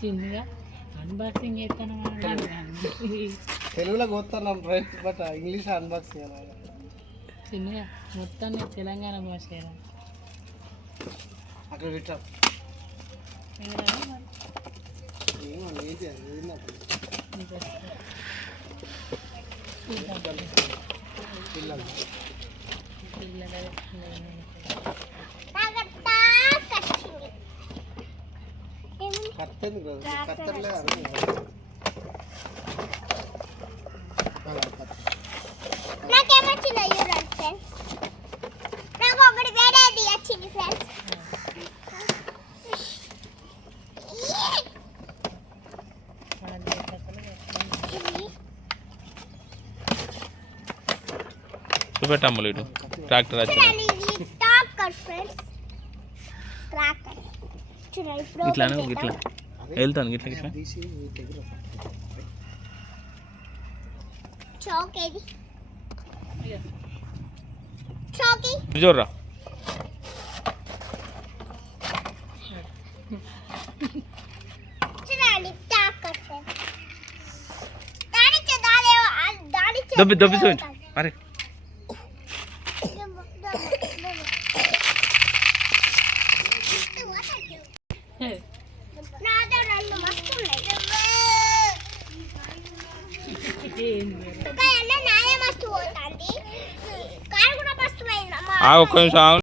చిన్నగా అన్బాక్సింగ్ చేస్తాను తెలుగులో పోతున్నాం ఫ్రెండ్స్, బట్ ఇంగ్లీష్ అన్బాక్సింగ్ చిన్నగా మొత్తం తెలంగాణ భాష అక్కడ పెట్టా కత్తర్లే నాకేమొచ్చిందో చూడండి ఫ్రెండ్స్. నాకు ఒకటి వేరేది వచ్చింది ఫ్రెండ్స్. చూపెట్టమ్మ ఇటు ట్రాక్టర్ చూడండి, ఇది ట్రాక్టర్ ఫ్రెండ్స్. ట్రాక్టర్ చూడండి, ఇట్లానే ఇట్లా వెళ్తాను ఇట్లా ఇట్లా చౌకేది చౌకీ జోర్రా చూడండి, ట్రాక్టర్ ఫ్రెండ్స్. దొబ్బి దొబ్బి చూపించు. అరే ఒక్క నిమిషం